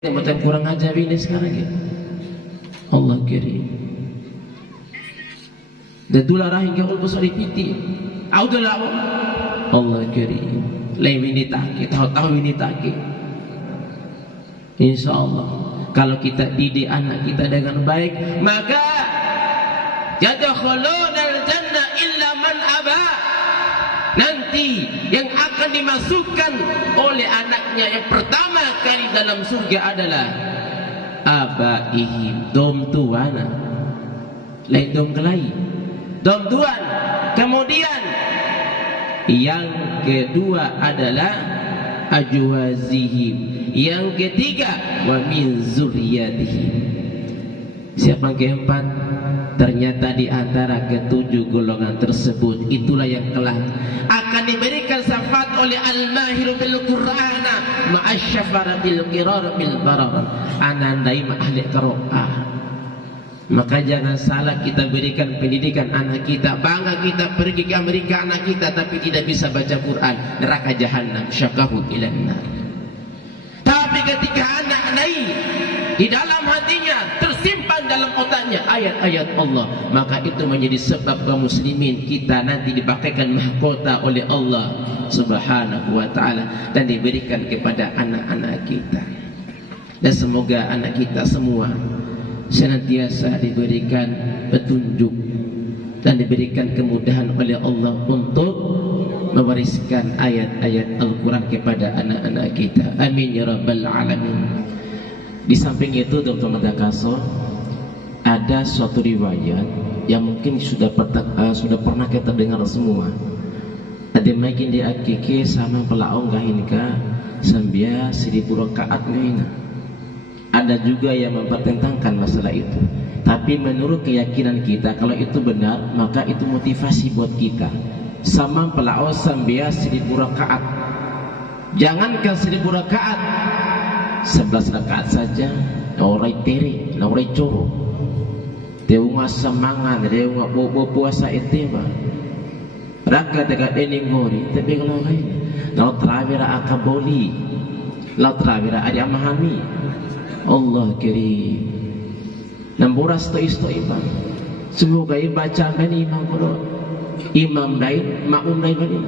macam kurang ajar ini sekarang ya. Allah kirim. Dan tulah rahim ke ulbu sari piti. Audahlah Allah kirim. Lain ini tak, tahu ini tak. Insyaallah kalau kita didik anak kita dengan baik, maka yadkhulunal jannah illa man aba. Nanti yang akan dimasukkan oleh anaknya yang pertama kali dalam surga adalah abaihim, dom tuana, lain dom kelai, dom tuan. Kemudian yang kedua adalah ajwazihim, yang ketiga wa min zurriyatihim. Siapa yang keempat? Ternyata di antara ketujuh golongan tersebut itulah yang kelak akan diberikan syafaat oleh al-mahiru bil qur'ana ma'asyafara bil qirar bil barar, anandai ahli qira'ah. Maka jangan salah kita berikan pendidikan anak kita, bangga kita pergi ke Amerika anak kita tapi tidak bisa baca Quran, neraka jahanam, syakahu ilan nar. Tapi ketika anak naik di dalam hatinya, tersimpan dalam otaknya ayat-ayat Allah, maka itu menjadi sebab kaum muslimin kita nanti dipakaikan mahkota oleh Allah Subhanahu wa ta'ala dan diberikan kepada anak-anak kita. Dan semoga anak kita semua senantiasa diberikan petunjuk dan diberikan kemudahan oleh Allah untuk mewariskan ayat-ayat Al-Quran kepada anak-anak kita. Amin ya rabbal alamin. Di samping itu teman-teman Dakaso, ada suatu riwayat yang mungkin sudah pernah kita dengar semua. Ada makin di akike sama pelaong gahinka sambia 1000 rakaat ngaina. Ada juga yang mempertentangkan masalah itu. Tapi menurut keyakinan kita, kalau itu benar, maka itu motivasi buat kita. Sama pelaong sambia 1000 rakaat. Jangankan 1000 rakaat, 11 rakaat saja naurai tere, naurai coro teunga semangat, teunga bobo puasa itu mah raka dekat ening ngori. Tapi kalau lain lau trawira akaboli, lau trawira ada amahami Allah kirim namburas to isto imam. Semoga baca dan imam kalau imam lain makmum lain bani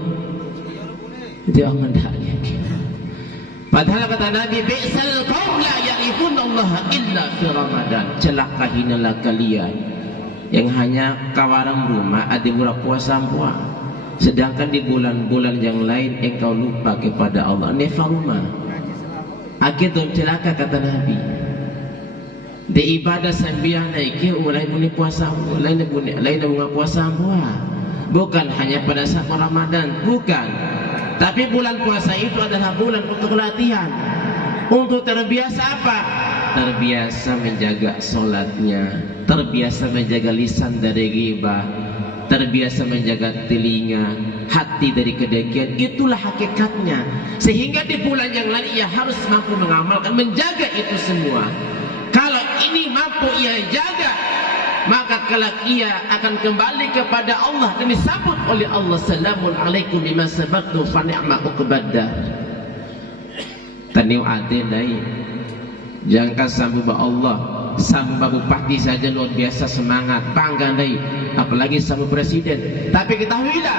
itu aman dah. Padahal kata Nabi, bi'sal qaum la ya'rifunallaha illa fi Ramadan. Celaka hinalah kalian yang hanya kawarang rumah ada murah puasa puah, sedangkan di bulan-bulan yang lain engkau lupa kepada Allah. Nefa rumah akhirnya celaka kata Nabi. Di ibadah sambiang naik ulai muni puasa, lain bunga puasa puah. Bukan hanya pada saat Ramadan, bukan. Tapi bulan puasa itu adalah bulan untuk latihan, untuk terbiasa apa? Terbiasa menjaga solatnya, terbiasa menjaga lisan dari ghibah, terbiasa menjaga telinga, hati dari kedekian. Itulah hakikatnya. Sehingga di bulan yang lain ia harus mampu mengamalkan, menjaga itu semua. Kalau ini mampu ia jaga, maka kelak ia akan kembali kepada Allah dan disambut oleh Allah. Salamun alaikum bima sabartum fa ni'ma uqbadar. Taniu ade dai. Jangan sambut Allah, sambut bupati saja luar biasa semangat, bangga dai, apalagi sambut presiden. Tapi ketahuilah,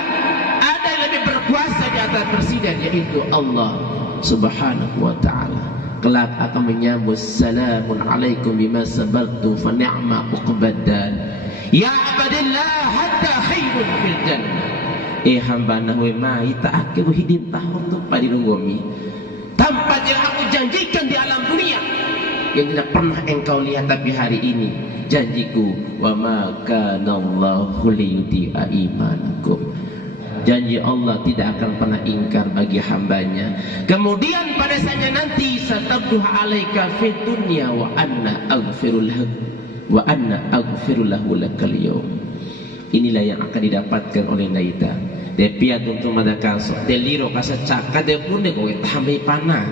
ada yang lebih berkuasa di atas presiden, yaitu Allah Subhanahu wa ta'ala. Kelak akan menyambut salamun alaikum bima sabartum fa ni'ma uqbaddan ya abadillah hatta khairun fil jannah. Hamba nahwe mai tak aku hidin tahun tu pada nunggomi tanpa yang aku janjikan di alam dunia yang tidak pernah engkau lihat, tapi hari ini janjiku wa ma kana Allahu liyudi'a imanakum. Janji Allah tidak akan pernah ingkar bagi hambanya. Kemudian pada saatnya nanti satabduha alaika fid dunya wa anna aghfirul lakal yawm. Inilah yang akan didapatkan oleh Naida. Depia untuk madakan deliro kasa caka de pun de kowe tambai panah.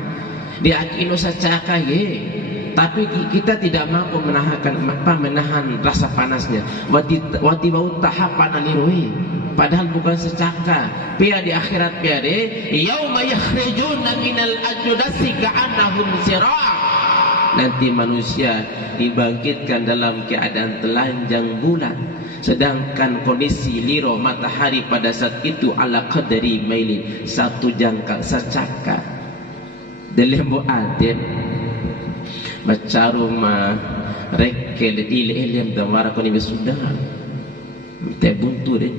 Dia ino sacaka ye. Tapi kita tidak mampu menahan rasa panasnya. Wati bau tahapan aniroi. Padahal bukan secaka. Pia di akhirat pia de yauma yakhrijuna minal ajudasi ka'annahum sira'. nanti manusia dibangkitkan dalam keadaan telanjang bulan, sedangkan kondisi liro matahari pada saat itu ala qadri maili, satu jangka sacaka dalam adem baca rumah rekel ilem dan warakoni sudah teh buntu deh.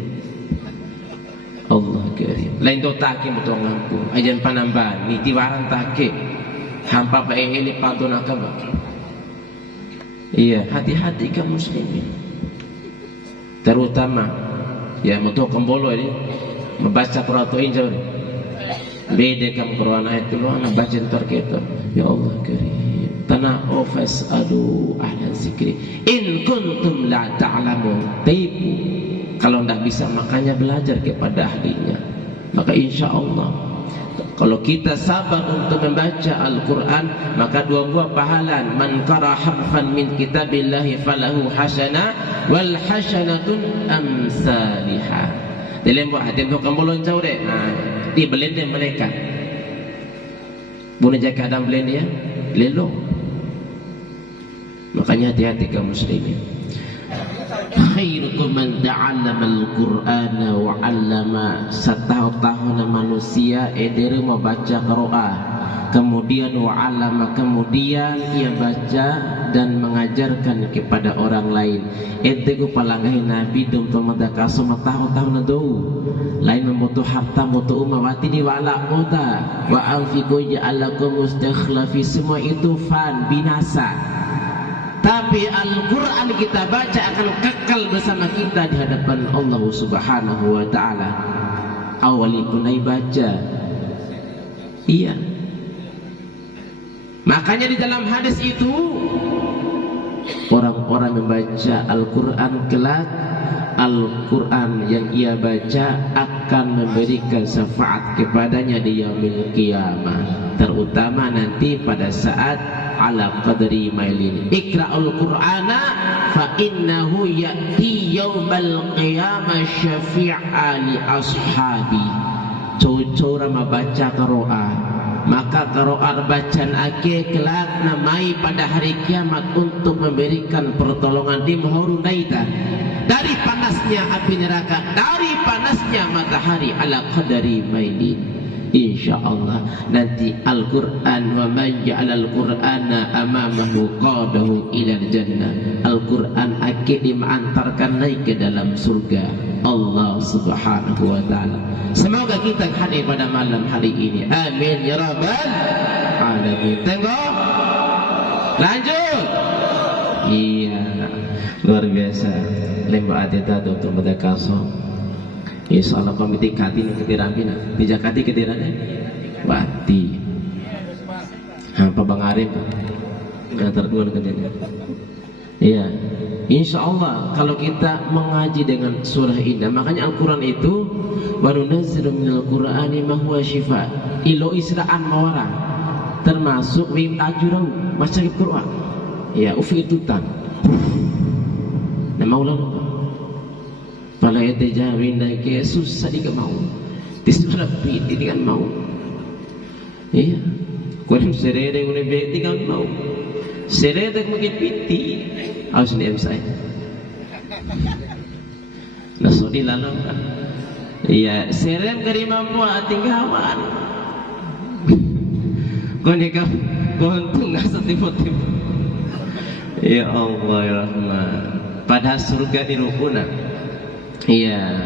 Allah karim lain do take betul lampu ajan panamban ni tiwaran take hampa bae ini pantun akam. Iya, hati-hati kaum muslimin, terutama ya mutu kembolo ini membaca Quran injil beda kam Quran ayat itu ana baca entar kita ya Allah karim tanah ofas adu ahla zikri in kuntum la ta'lamun. Tipu kalau tidak bisa makanya belajar kepada ahlinya. Maka insya Allah kalau kita sabar untuk membaca Al-Quran, maka dua buah pahala. Man qara harfan min kitabillahi falahu hasanah wal hasanatun amsalihah. Dalam buah hati itu kamu loncau deh. Di belenda mereka bunuh jaga adam belenda ya lelo. Makanya hati-hati kaum muslimin. Khairukum man ta'allama al-Qur'ana wa 'allama. Setahun-tahun manusia edere mau baca Qur'an, kemudian wa 'allama, kemudian ia baca dan mengajarkan kepada orang lain. Edego palanggahi Nabi dum tomada kaso tahun-tahun do lain memutu harta mutu umawati di wala kota wa anfiqu ja'alakum mustakhlafi. Semua itu fan binasa. Tapi Al-Quran kita baca akan kekal bersama kita di hadapan Allah Subhanahu wa ta'ala. Awali kunai baca. Iya. Makanya di dalam hadis itu orang-orang membaca Al-Quran kelak, Al-Quran yang ia baca akan memberikan syafaat kepadanya di yaumil qiyamah, terutama nanti pada saat ala qadri mailin. Iqra'ul Qur'ana fa innahu ya'ti yaumal qiyamah syafi'a li ashabi. Cocora membaca Qur'an, maka Qur'an bacaan ake kelak namai pada hari kiamat untuk memberikan pertolongan di mahurun daita dari panasnya api neraka, dari panasnya matahari ala qadri mailin. InsyaAllah nanti Al-Quran wa man ja'alal Qur'ana amamahu qadahu ilal jannah. Al-Quran akan diantarkan naik ke dalam surga Allah Subhanahu wa ta'ala. Semoga kita hadir pada malam hari ini, amin ya rabbal alamin. Tengok lanjut. Iya, luar biasa lembah adeta Dr. Badakaso. Insyaallah komite kati ni ketirampina di Jakarta ketirane wati hampa bangarim ngantar dua kedene. Iya, insyaallah kalau kita mengaji dengan surah indah, makanya Al-Quran itu wa nunazzilu minal Qur'ani ma huwa shifa ilo isra'an mawara, termasuk wim ajurau baca Al-Quran ya ufi tutan nama ulama pala ete jawin dai ke susah diga mau tisra piti digan mau. Iya kurim serede une be digan mau serede mungkin piti aus ni emsai nasodi lalu. Iya serem dari mampu tinggawan konika kontung asa tipe-tipe. Ya Allah ya Rahman, pada surga di rukuna. Iya,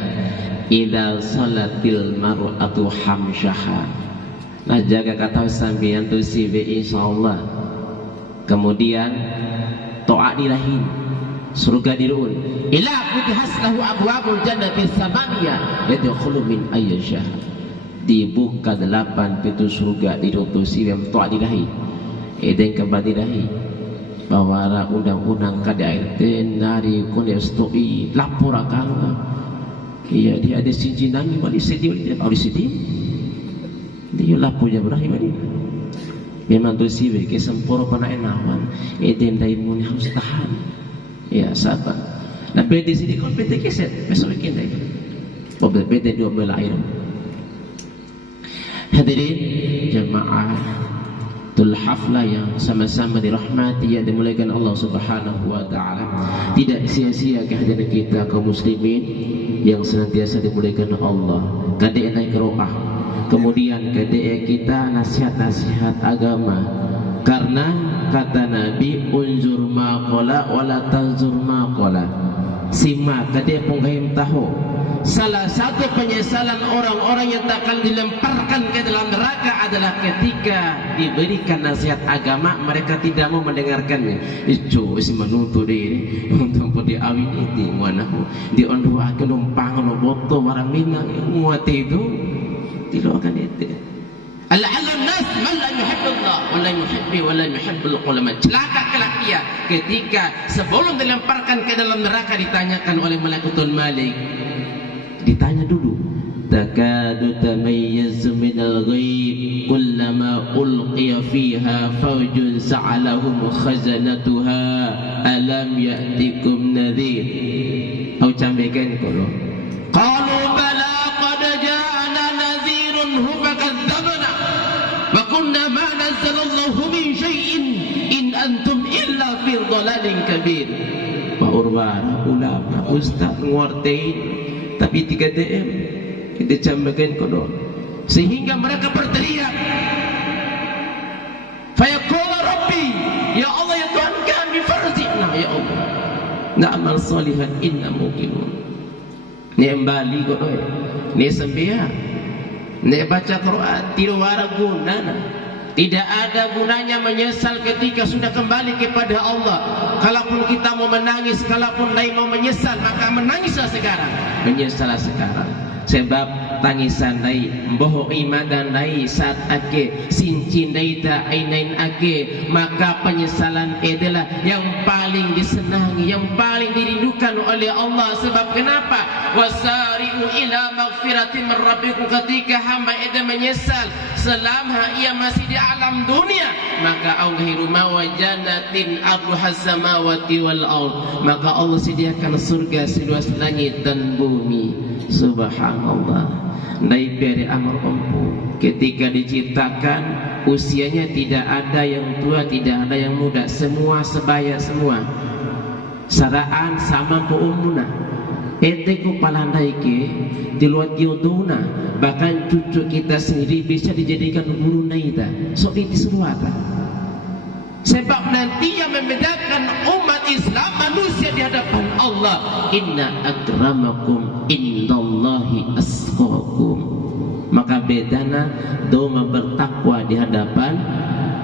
idza salatil mar'atu hamshaha. Nah jaga kata sambian tu sibe insyaallah. Kemudian taat dirahi surga dirun. Ila futihas lahu abwabul jannati samaniyah yadkhulu min ayyasha. Dibuka 8 pintu surga dirutusi yang taat dirahi. Eden kembali dirahi. Bawara undang-undang KDRT nari konestoi lapor akan. Iya dia ada sinjinangi wali sedih tidak wali sedih. Dia lapor je berahi wali. Memang tu siwe ke semporo pana enawan. Eden daimun harus tahan. Ya sabar. Nah beda sini kau PT keset besok weekend dai. Pobel PT 12 air. Hadirin jemaah haflah yang sama-sama dirahmati yang dimuliakan Allah Subhanahu wa taala. Tidak sia-sia kehadiran kita kaum muslimin yang senantiasa dimuliakan Allah. Kadek naik roah, kemudian kadek kita nasihat-nasihat agama. Karena kata Nabi, unzur ma qala wala tanzur ma qala. Simak kadek punggaim tahu. Salah satu penyesalan orang-orang yang takkan dilemparkan ke dalam neraka adalah ketika diberikan nasihat agama mereka tidak mau mendengarkannya. Itu si menuntut diri untuk diawin itu wanahu di ondu akan numpang no boto warang minang muat itu tidak akan itu. Al-alam nas man la yuhibbullah wa la yuhibbi wa la yuhibbul ulama. Celaka kelak dia ketika sebelum dilemparkan ke dalam neraka ditanyakan oleh malaikatul malik. Ditanya dulu, takadu tamayyazu minal ghaib kullama ulqiya fiha fawjun sa'alahum khazanatuha alam ya'tikum nadhir. Au campaikan kalau qalu bala qad ja'ana nadhirun fakadzabna wa kunna ma nazzalallahu min syai'in in antum illa fi dhalalin kabir. Pak Urban, ulama, ustaz nguartain tapi 3 DM kita campaikan kodok sehingga mereka berteriak, fayaqulu rabbi ya Allah ya Tuhan kami farzi'na ya Allah na'mal salihan inna muqinun. Ni embali kodok ni sembiah ni baca Quran tidak ada gunanya. Tidak ada gunanya menyesal ketika sudah kembali kepada Allah. Kalaupun kita mau menangis, kalaupun lain mau menyesal, maka menangislah sekarang. Menyesallah sekarang. Sebab tangisan dai mboh imadan dai saat ake sincin dai ta ainain ake, maka penyesalan adalah yang paling disenangi, yang paling dirindukan oleh Allah. Sebab kenapa? Wasari'u ila maghfiratin min rabbikum. Ketika hamba itu menyesal selama ia masih di alam dunia, maka Allah rumah wajanatin arduhas samawati wal ard, maka Allah sediakan surga seluas langit dan bumi. Subhanallah. Naik dari amar empu ketika diciptakan usianya tidak ada yang tua, tidak ada yang muda, semua sebaya semua. Saraan sama po umuna. Ente ku palandai ke di luar diodona, bahkan cucu kita sendiri bisa dijadikan guru naida. So itu seruata. Sebab nanti yang membedakan umat Islam manusia di hadapan Allah, inna akramakum indallahi asqakum. Maka bedana doma bertakwa di hadapan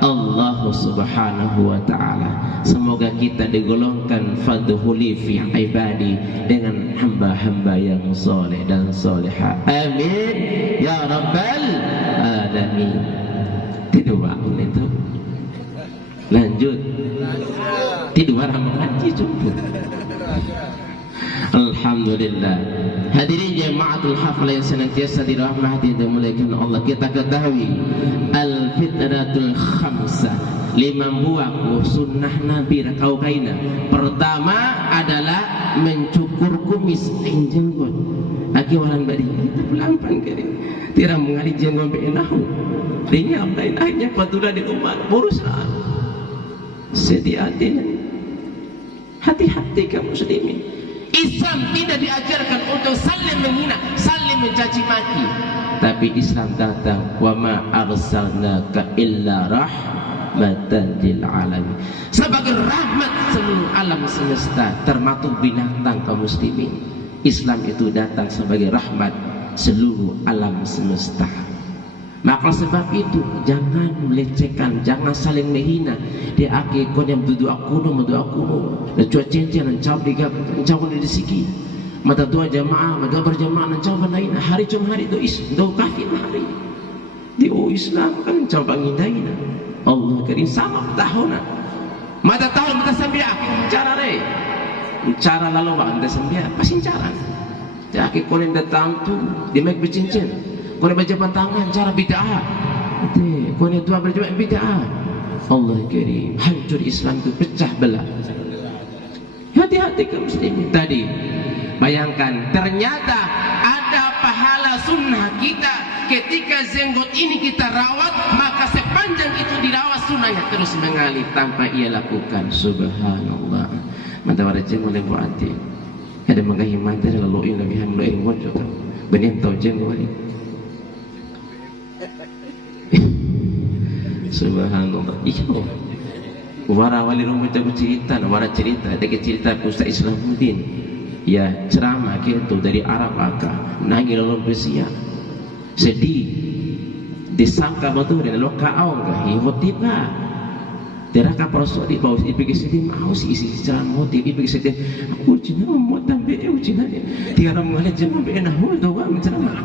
Allah Subhanahu wa taala. Semoga kita digolongkan fadhuli fi ibadi dengan hamba-hamba yang soleh dan soleha. Amin ya rabbal alamin. Tidak bangun itu. Lanjut. Tidak barang mengaji cukup. Alhamdulillah. Hadirin jamaatul haflah yang senantiasa dirahmati dan dimuliakan Allah, kita ketahui al-fitratul khamsah, 5 buah sunnah Nabi rakau kaina. Pertama adalah mencukur kumis jenggot. Aki walan badi kita pelampan kiri. Tira mengali jenggot benahu. Dinya lain akhirnya patulah di umat uruslah. Hati-hati kaum muslimin. Islam tidak diajarkan untuk saling menghina, saling mencaci maki. Tapi Islam datang, wa ma arsalnaka illa rahmatan lil alamin. Sebagai rahmat seluruh alam semesta, termasuk binatang kaum muslimin. Islam itu datang sebagai rahmat seluruh alam semesta. Maka sebab itu jangan melecehkan, jangan saling menghina. Dia aki kon yang duduk aku no, dan cuaca cincin dan cawap di siki. Mata dua jamaah, mata berjamaah dan cawap lain. Hari cuma hari itu do kafir hari. Di Islam kan cawap ngindain. Allah karim sama tahun. Mata tahun mata sambil cara re. Cara lalu anda sambil pasti cara. Dia aki kon yang datang tu dia make bercincin. Kau berjabat tangan cara bid'ah. Kau ni tua berjabat bid'ah. Allah karim, hancur Islam itu, pecah belah. Hati-hati kaum muslimin. Tadi bayangkan ternyata ada pahala sunnah kita ketika jenggot ini kita rawat, maka sepanjang itu dirawat sunnahnya terus mengalir tanpa ia lakukan. Subhanallah. Mantap ada jenggot yang berarti. Ada mengahi mantar lalu yang lebih hamil yang wajib. Benih tahu jenggot ini. Subhanallah. Iyo. Wara wali rumah jago cerita, wara cerita, ada cerita Ustaz Islamuddin. Ya ceramah gitu dari Arab aka, nangis lalu bersia, sedih, disangka betul dan lo kau enggak, hiwot tiba. Teraka prosok di bawah dipikir sedih mau si isi ceramah hoti dipikir sedih. Aku cina mau tambah cina dia. Tiada mengalir cuma benar hul doa menceramah.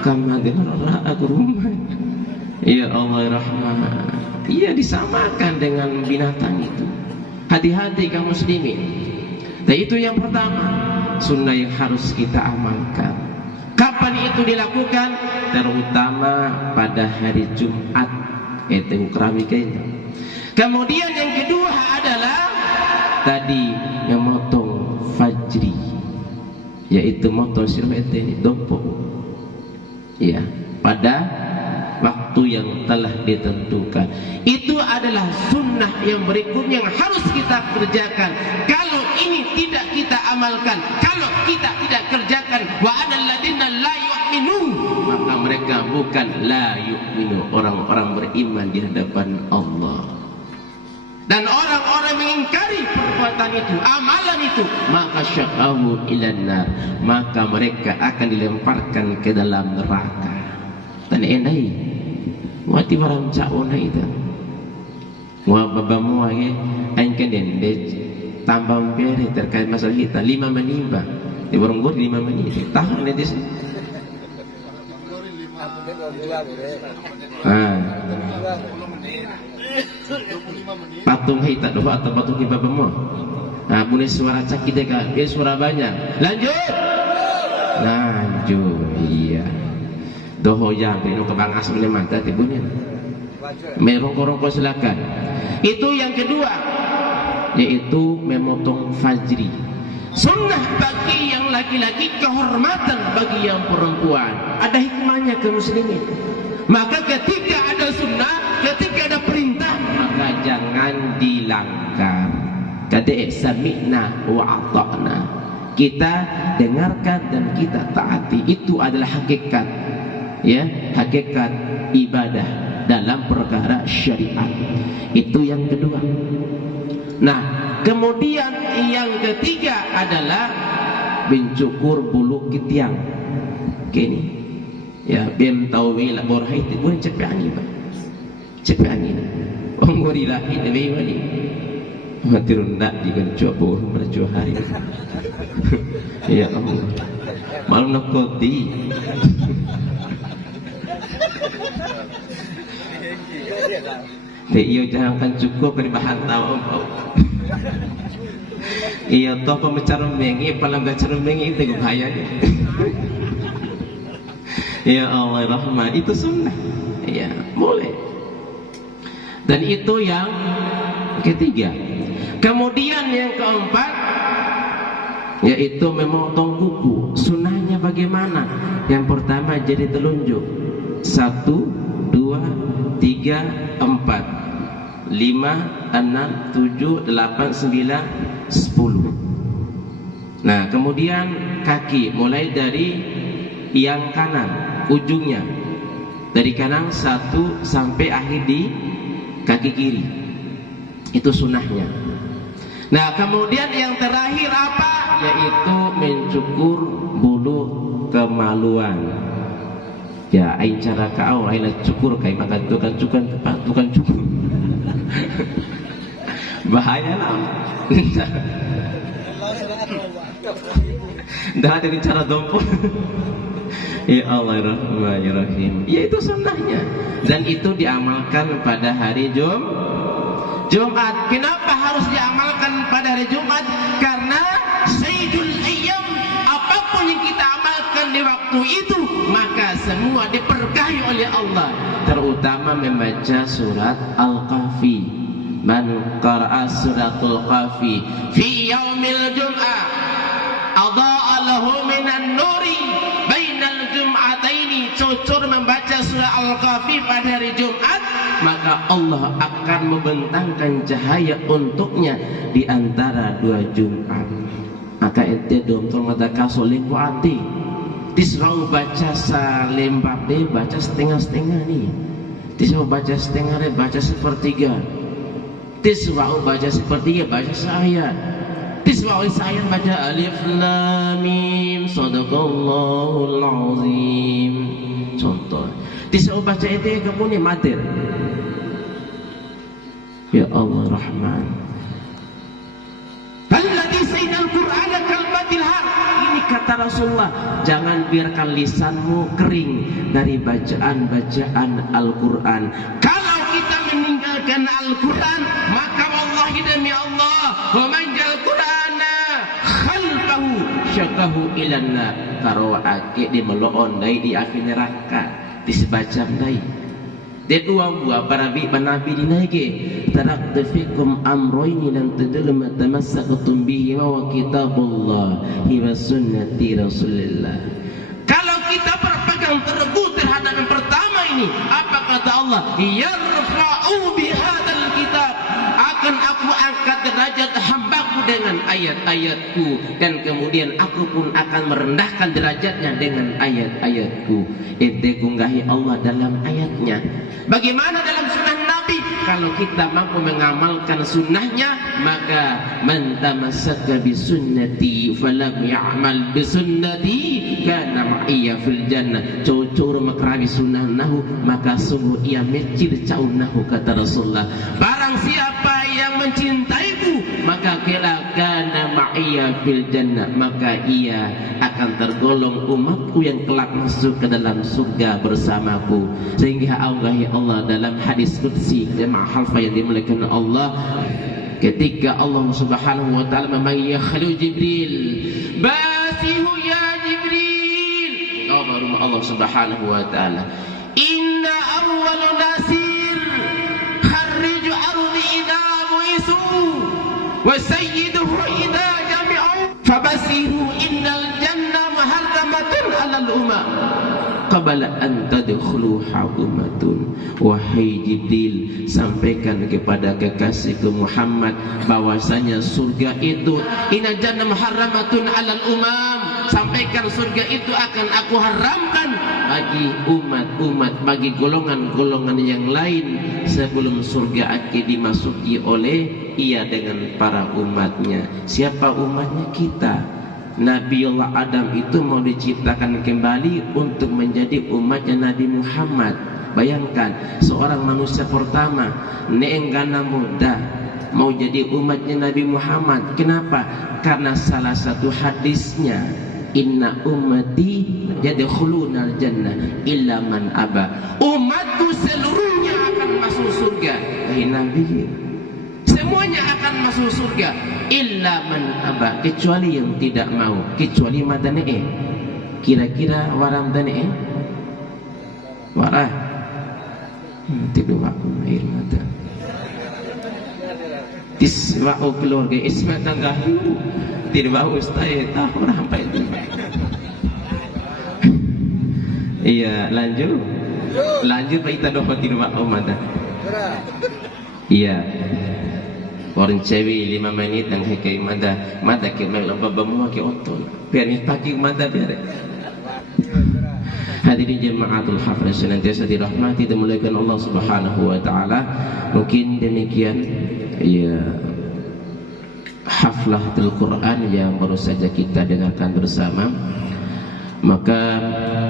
Kamu dengar aku rumah. Ya Allah Rahman. Iya disamakan dengan binatang itu. Hati-hati kaum muslimin. Dan itu yang pertama, sunnah yang harus kita amalkan. Kapan itu dilakukan? Terutama pada hari Jumat. Itu keramiknya. Kemudian yang kedua adalah tadi memotong fajri, yaitu motong sirah ini dompo. Ya, pada waktu yang telah ditentukan. Itu adalah sunnah yang berikutnya yang harus kita kerjakan. Kalau ini tidak kita amalkan, kalau kita tidak kerjakan, wa anal ladina la yu'minu, maka mereka bukan la yu'minu, orang-orang beriman di hadapan Allah. Dan orang-orang mengingkari perbuatan itu, amalan itu, maka syaqahu ilan nar, maka mereka akan dilemparkan ke dalam neraka. Dan endai wati barang cauna itu wa babamu aye angken den de tambam bere terkait masalah kita 5 menimba di Boronggo 5 menit tahan de patung kita doa atau patung babamu. Nah punya suara cakit deka suara banyak lanjut iya doho yang bino kebangas oleh mata tibunya merongko-rongko silakan. Itu yang kedua, yaitu memotong fajri, sunnah bagi yang laki-laki, kehormatan bagi yang perempuan. Ada hikmahnya ke muslimin. Maka ketika ada sunnah, ketika ada perintah, maka jangan dilanggar. Kade sami'na wa ata'na, kita dengarkan dan kita taati. Itu adalah hakikat, ya, hakikat ibadah dalam perkara syariat. Itu yang kedua. Nah, kemudian yang ketiga adalah mencukur bulu kitiang. Gini, ya, bem tawi la borhai itu bukan cepet angin, Pak. Cepet angin. Ongori lahi dewi wali. Mati rendah di kencok menuju hari. Ya Allah. Malam nak koti. Iyo jangan cukup dari bahan tahu. Iya toh pemecah mengi, palang gacor mengi itu bahaya dia. Ya Allah Rahman, itu sunnah. Ya boleh. Dan itu yang ketiga. Kemudian yang keempat, yaitu memotong kuku. Sunnahnya bagaimana? Yang pertama jadi telunjuk. 1, 2, 3, 4, 5, 6, 7, 8, 9, 10. Nah kemudian kaki mulai dari yang kanan ujungnya, dari kanan 1 sampai akhir di kaki kiri. Itu sunnahnya. Nah kemudian yang terakhir apa? Yaitu mencukur bulu kemaluan. Ya, ain cara kau, ain cukur kayak makan tukang cukur. Bahaya lah. Dah ada cara dompet. Ya Allah Rahim. Ya itu sunnahnya. Dan itu diamalkan pada hari Jumat. Kenapa harus diamalkan pada hari Jumat? Karena Sayyidul Ayyam, apapun yang kita amalkan di waktu itu, maka semua diberkahi oleh Allah. Terutama membaca surat Al-Kahfi. Man qara'a suratul Kahfi fi yaumil jum'ah adha'a lahu minan nuri bainal jum'ataini cocor membaca surah Al-Kahfi pada hari Jumat, maka Allah akan membentangkan cahaya untuknya di antara 2 Jumat. Maka ente domtol mata kaso lempo ati tisrau baca salembar deh, baca setengah-setengah nih. Tisrau baca setengah deh, baca sepertiga. Tisrau baca sepertiga, baca seayat. Tisrau seayat baca alif lam mim sadaqallahul azim. Contoh. Tisrau baca itu kamu nih mater. Ya Allah Rahman. Alladzi sayyidal Qur'an kalmatil har. Ini kata Rasulullah, jangan biarkan lisanmu kering dari bacaan-bacaan Al-Qur'an. Kalau kita meninggalkan Al-Qur'an, maka wallahi demi Allah, wa man jal Qur'ana khalfahu syakahu ilanna. Karo ake di meloon dai di api neraka disebacam dai. Dan uang buah para nabi dinaiki taraktu fikum amroini lan tadillu ma tamassaktum bihi wa kitabullah wa sunnati rasulillah. Kalau kita berpegang teguh terhadap yang pertama ini, apa kata Allah? Yarfa'u bihadzal kitab, akan aku angkat derajat hambaku dengan ayat-ayatku, dan kemudian aku pun akan merendahkan derajatnya dengan ayat-ayatku. Ente kunggahi Allah dalam ayatnya. Bagaimana dalam sunnah Nabi? Kalau kita mampu mengamalkan sunnahnya, maka man tamassaka bi sunnati falam ya'mal bi sunnati kana ma'iya fil jannah. Cocor makrabi sunnah nahu, maka sungguh ia mecir caunahu, kata Rasulullah. Barang siapa yang mencintaiku, maka kala kana ma'iya fil jannah, maka ia akan tergolong umatku yang kelak masuk ke dalam surga bersamaku. Sehingga Allah dalam hadis qudsi jemaah halfa yang dimuliakan Allah, ketika Allah Subhanahu wa taala memanggil ya Khalil Jibril, basihu ya Jibril, Allah Subhanahu wa taala, inna awwalu nasir kharriju ardi idza buisu wa sayyiduhu idza jami'u fabasiru innal jannah muharramatun 'alal umam qabla an tadkhuluha ummatun. Wahai Jibril, sampaikan kepada kekasihku Muhammad bahwasanya surga itu inna jannah muharramatun 'alal umam, sampaikan surga itu akan aku haramkan bagi umat-umat, bagi golongan-golongan yang lain sebelum surga akan dimasuki oleh ia dengan para umatnya. Siapa umatnya? Kita. Nabiullah Adam itu mau diciptakan kembali untuk menjadi umatnya Nabi Muhammad. Bayangkan, seorang manusia pertama neenggana muda mau jadi umatnya Nabi Muhammad. Kenapa? Karena salah satu hadisnya, inna ummati yadkhulunal jannah illa man aba. Umatku seluruhnya akan masuk surga. Nabi, semuanya akan masuk surga illa man aba, kecuali yang tidak mau. Kecuali madane. Kira-kira waram dane warah tidak aku air mata tiswa'u keluarga isma tanggahu tidak mau ustaz tahu sampai itu. Iya, lanjut kita doa tidak mau mata. Iya, orang cewek 5 menit dan hekai mada ke melomba bamua ke otol biar pagi mada biar. Hadirin jemaatul hafal senantiasa dirahmati dan dimuliakan Allah Subhanahu wa taala. Mungkin demikian ya haflatul Quran yang baru saja kita dengarkan bersama. Maka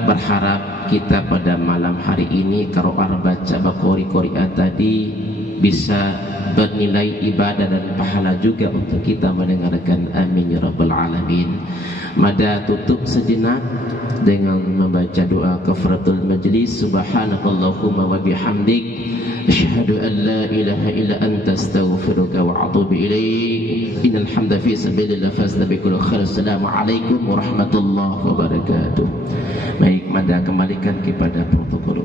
berharap kita pada malam hari ini kalau baca bakori-koria tadi bisa bernilai ibadah dan pahala juga untuk kita mendengarkan. Amin ya rabbal alamin. Mada tutup sejenak dengan membaca doa kafaratul majlis. Subhanakallahumma wa bihamdik asyhadu an la ilaha illa anta astaghfiruka wa atubu ilaik. Innal hamda fi sabilillah fastabiqul khair. Assalamualaikum warahmatullahi wabarakatuh. Baik, mada kembalikan kepada protokol.